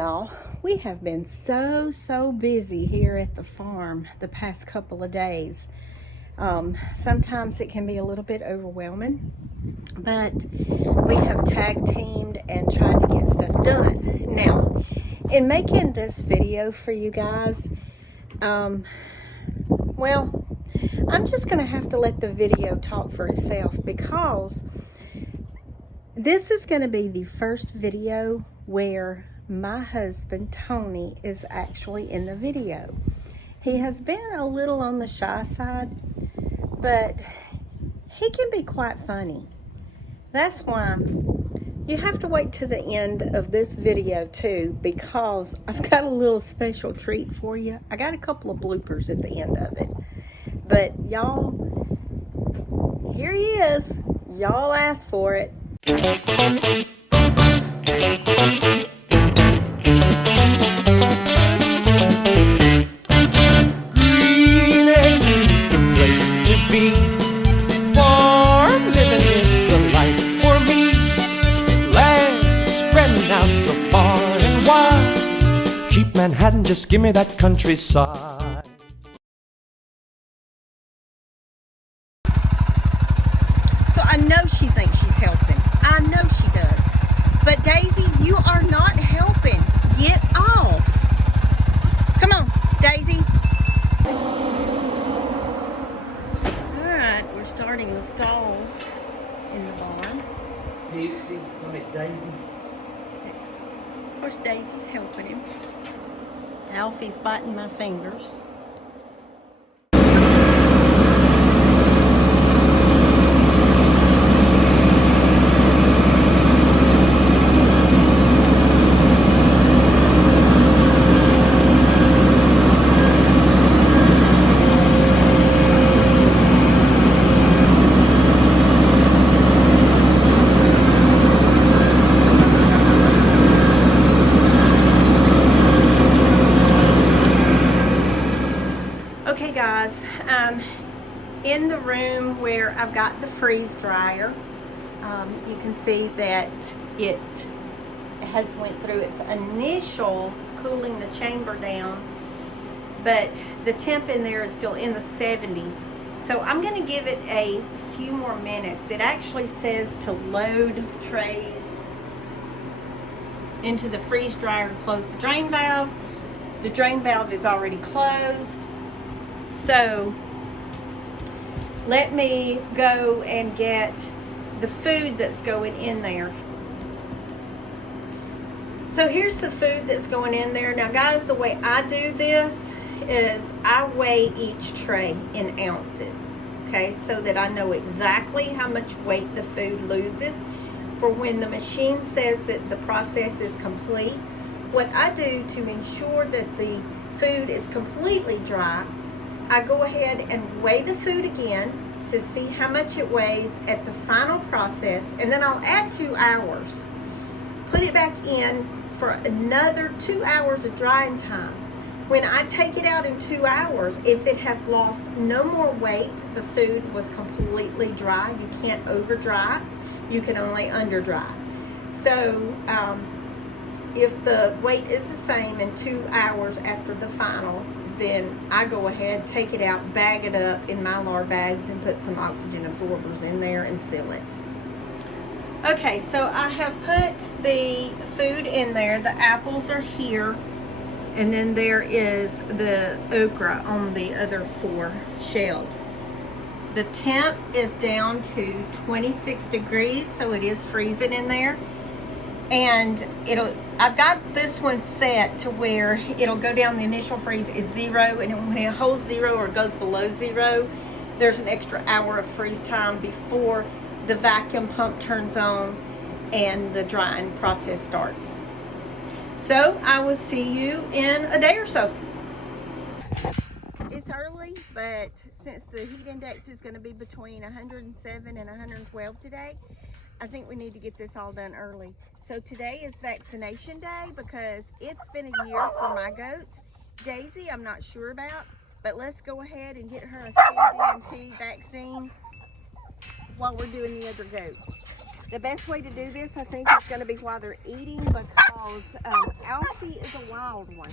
y'all, we have been so busy here at the farm the past couple of days. Sometimes it can be a little bit overwhelming, but we have tag teamed and tried to get stuff done. Now, in making this video for you guys, well, I'm just going to have to let the video talk for itself, because this is going to be the first video where my husband Tony is actually in the video. He has been a little on the shy side, but he can be quite funny. That's why you have to wait to the end of this video too, because I've got a little special treat for you. I got a couple of bloopers at the end of it. But y'all, here he is. Y'all asked for it. Manhattan, just give me that countryside. So I know she thinks she's helping. I know she does. But Daisy, you are not helping. Get off. Come on, Daisy. Alright, we're starting the stalls in the barn. Daisy, come here, Daisy. Of course, Daisy's helping him. Alfie's biting my fingers. Okay guys, in the room where I've got the freeze dryer, you can see that it has went through its initial cooling the chamber down, but the temp in there is still in the 70s. So I'm going to give it a few more minutes. It actually says to load trays into the freeze dryer and close the drain valve. The drain valve is already closed. So let me go and get the food that's going in there. So here's the food that's going in there. Now guys, the way I do this is I weigh each tray in ounces, okay, so that I know exactly how much weight the food loses for when the machine says that the process is complete. What I do to ensure that the food is completely dry, I go ahead and weigh the food again to see how much it weighs at the final process, and then I'll add 2 hours. Put it back in for another 2 hours of drying time. When I take it out in 2 hours, if it has lost no more weight, the food was completely dry. You can't over dry, you can only under dry. So if the weight is the same in 2 hours after the final, then I go ahead, take it out, bag it up in Mylar bags, and put some oxygen absorbers in there and seal it. Okay, so I have put the food in there. The apples are here, and then there is the okra on the other 4 shelves. The temp is down to 26 degrees, so it is freezing in there. And I've got this one set to where it'll go down, the initial freeze is 0, and when it holds 0 or goes below 0, there's an extra hour of freeze time before the vacuum pump turns on and the drying process starts. So I will see you in a day or so. It's early, but since the heat index is going to be between 107 and 112 today, I think we need to get this all done early. So today is vaccination day, because it's been a year for my goats. Daisy, I'm not sure about, but let's go ahead and get her a CDNT vaccine while we're doing the other goats. The best way to do this, I think, is going to be while they're eating, because Alfie is a wild one.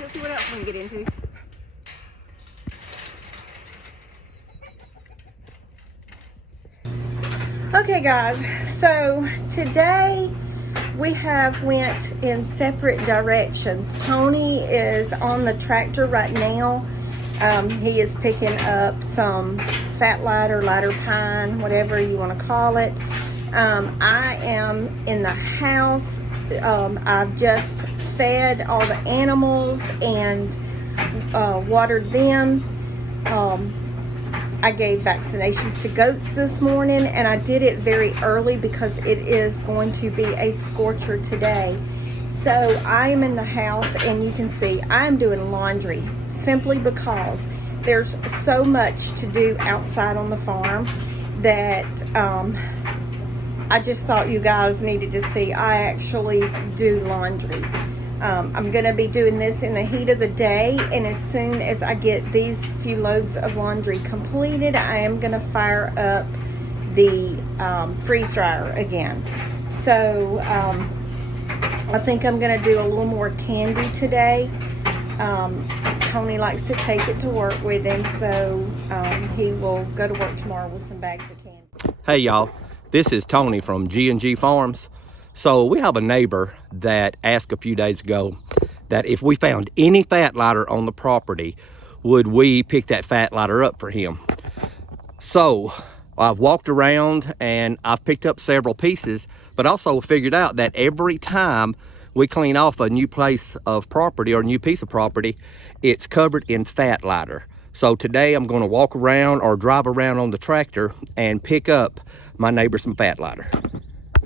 Let's see what else we can get into. Okay guys, so today we have went in separate directions. Tony is on the tractor right now. He is picking up some fat ladder pine, whatever you want to call it. I am in the house. I've just fed all the animals and watered them. I gave vaccinations to goats this morning, and I did it very early because it is going to be a scorcher today. So I am in the house, and you can see I'm doing laundry simply because there's so much to do outside on the farm that I just thought you guys needed to see I actually do laundry. I'm going to be doing this in the heat of the day, and as soon as I get these few loads of laundry completed, I am going to fire up the freeze dryer again. So I think I'm going to do a little more candy today. Tony likes to take it to work with him, so he will go to work tomorrow with some bags of candy. Hey y'all, this is Tony from G&G Farms. So we have a neighbor that asked a few days ago that if we found any fat lighter on the property, would we pick that fat lighter up for him? So I've walked around and I've picked up several pieces, but also figured out that every time we clean off a new place of property or a new piece of property, it's covered in fat lighter. So today I'm going to walk around or drive around on the tractor and pick up my neighbor some fat lighter.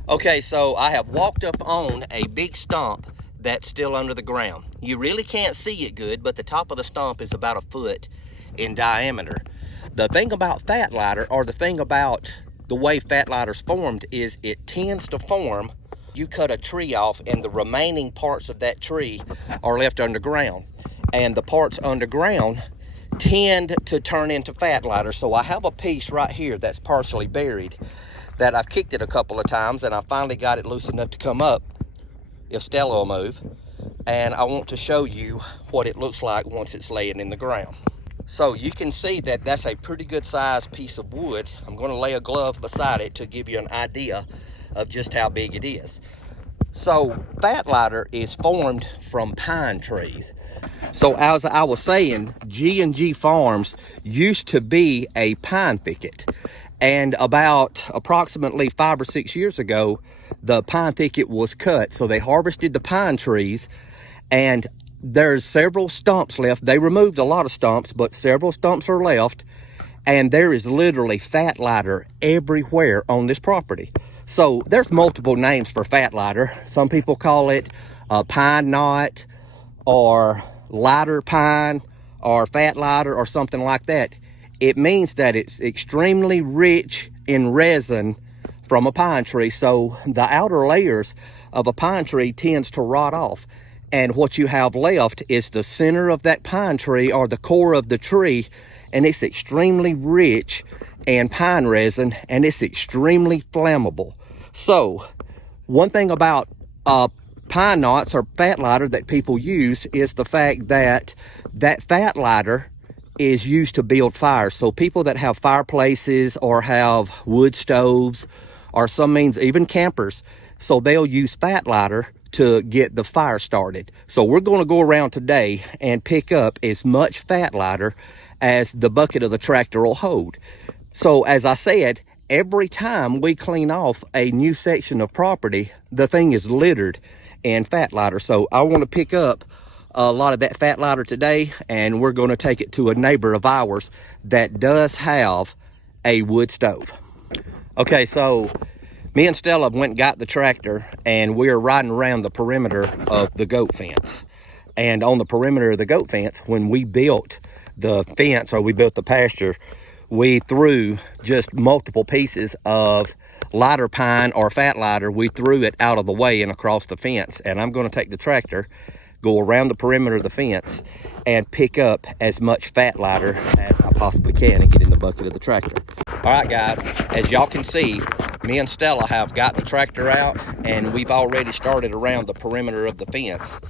Okay, so I have walked up on a big stump that's still under the ground. You really can't see it good, but the top of the stump is about 1 foot in diameter. The thing about fat lighter, or the thing about the way fat lighter's formed, is it tends to form, you cut a tree off and the remaining parts of that tree are left underground. And the parts underground tend to turn into fat lighter. So I have a piece right here that's partially buried that I've kicked it a couple of times, and I finally got it loose enough to come up, if Stella will move. And I want to show you what it looks like once it's laying in the ground. So you can see that that's a pretty good sized piece of wood. I'm going to lay a glove beside it to give you an idea of just how big it is. So fat lighter is formed from pine trees. So as I was saying, G&G Farms used to be a pine thicket. And about approximately 5 or 6 years ago, the pine thicket was cut. So they harvested the pine trees, and there's several stumps left. They removed a lot of stumps, but several stumps are left. And there is literally fat lighter everywhere on this property. So there's multiple names for fat lighter. Some people call it pine knot, or lighter pine, or fat lighter, or something like that. It means that it's extremely rich in resin from a pine tree. So the outer layers of a pine tree tends to rot off. And what you have left is the center of that pine tree, or the core of the tree. and it's extremely rich in pine resin, and it's extremely flammable. So one thing about pine knots or fat lighter that people use is the fact that that fat lighter is used to build fires. So people that have fireplaces or have wood stoves, or some means even campers, so they'll use fat lighter to get the fire started. So we're going to go around today and pick up as much fat lighter as the bucket of the tractor will hold. So as I said, every time we clean off a new section of property, the thing is littered in fat lighter. So I want to pick up a lot of that fat lighter today, and we're going to take it to a neighbor of ours that does have a wood stove. Okay, so me and Stella went and got the tractor, and we're riding around the perimeter of the goat fence. And on the perimeter of the goat fence, when we built the fence, or we built the pasture, we threw just multiple pieces of lighter pine or fat lighter. We threw it out of the way and across the fence. And I'm going to take the tractor, go around the perimeter of the fence, and pick up as much fat lighter as I possibly can and get in the bucket of the tractor. All right, guys, as y'all can see, me and Stella have got the tractor out, and we've already started around the perimeter of the fence,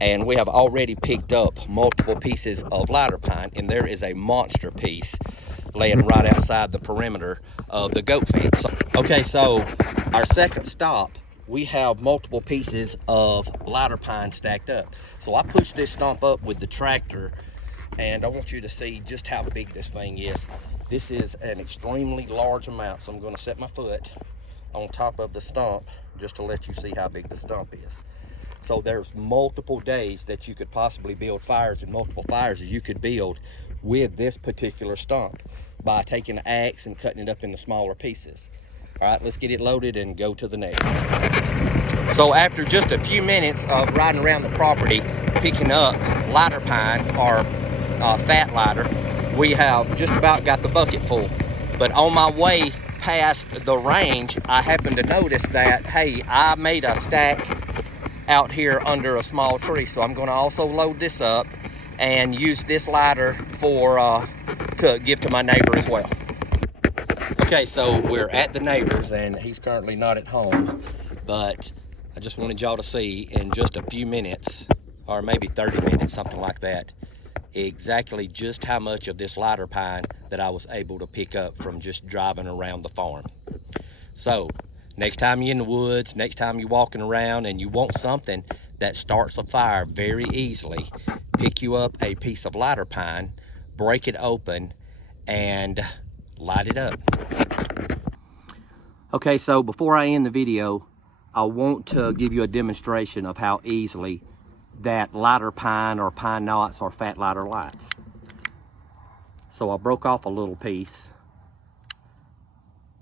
and we have already picked up multiple pieces of lighter pine, and there is a monster piece laying right outside the perimeter of the goat fence. Okay, so our second stop, we have multiple pieces of lighter pine stacked up. So I pushed this stump up with the tractor, and I want you to see just how big this thing is. This is an extremely large amount, so I'm going to set my foot on top of the stump just to let you see how big the stump is. So there's multiple days that you could possibly build fires, and multiple fires that you could build with this particular stump by taking an axe and cutting it up into smaller pieces. All right, let's get it loaded and go to the next. So after just a few minutes of riding around the property, picking up lighter pine or fat lighter, we have just about got the bucket full. But on my way past the range, I happened to notice that, hey, I made a stack out here under a small tree. So I'm gonna also load this up and use this lighter to give to my neighbor as well. Okay, so we're at the neighbor's, and he's currently not at home, but I just wanted y'all to see in just a few minutes, or maybe 30 minutes, something like that, exactly just how much of this lighter pine that I was able to pick up from just driving around the farm. So next time you're in the woods, next time you're walking around and you want something that starts a fire very easily, pick you up a piece of lighter pine, break it open, and light it up. Okay, so before I end the video, I want to give you a demonstration of how easily that lighter pine or pine knots or fat lighter lights. So I broke off a little piece,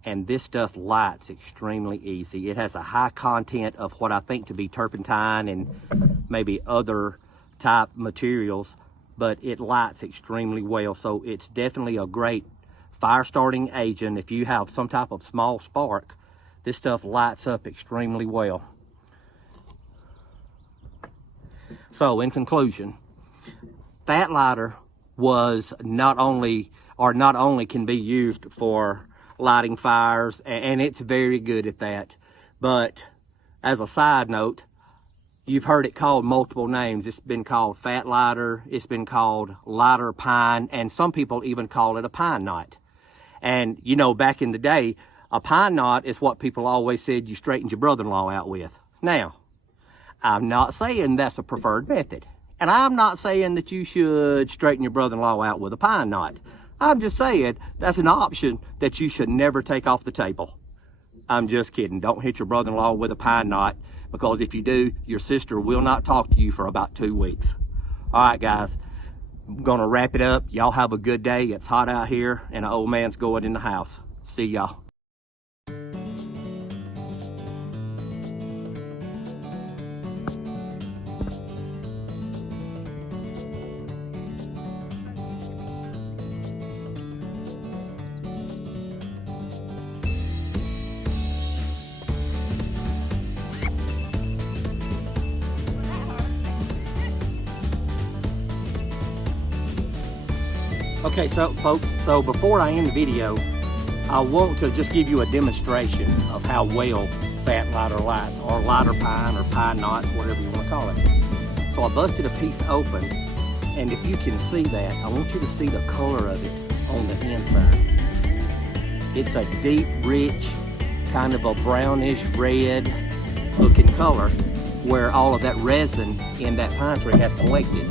and this stuff lights extremely easy. It has a high content of what I think to be turpentine and maybe other type materials, but it lights extremely well. So it's definitely a great fire starting agent. If you have some type of small spark, this stuff lights up extremely well. So in conclusion, fat lighter was not only can be used for lighting fires, and it's very good at that, but as a side note, you've heard it called multiple names. It's been called fat lighter, it's been called lighter pine, and some people even call it a pine knot. And you know, back in the day, a pine knot is what people always said you straightened your brother-in-law out with. Now, I'm not saying that's a preferred method, and I'm not saying that you should straighten your brother-in-law out with a pine knot. I'm just saying that's an option that you should never take off the table. I'm just kidding. Don't hit your brother-in-law with a pine knot, because if you do, your sister will not talk to you for about 2 weeks. All right, guys, I'm gonna wrap it up. Y'all have a good day. It's hot out here, and an old man's going in the house. See y'all. Okay, so folks, so before I end the video, I want to just give you a demonstration of how well fat lighter lights, or lighter pine, or pine knots, whatever you want to call it. So I busted a piece open, and if you can see that, I want you to see the color of it on the inside. It's a deep, rich, kind of a brownish red looking color where all of that resin in that pine tree has collected,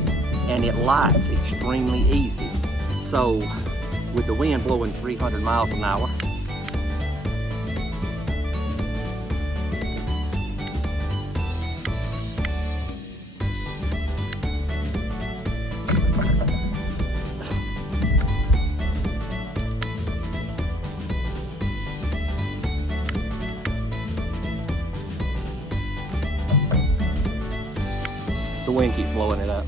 and it lights extremely easy. So with the wind blowing 300 miles an hour, the wind keeps blowing it up.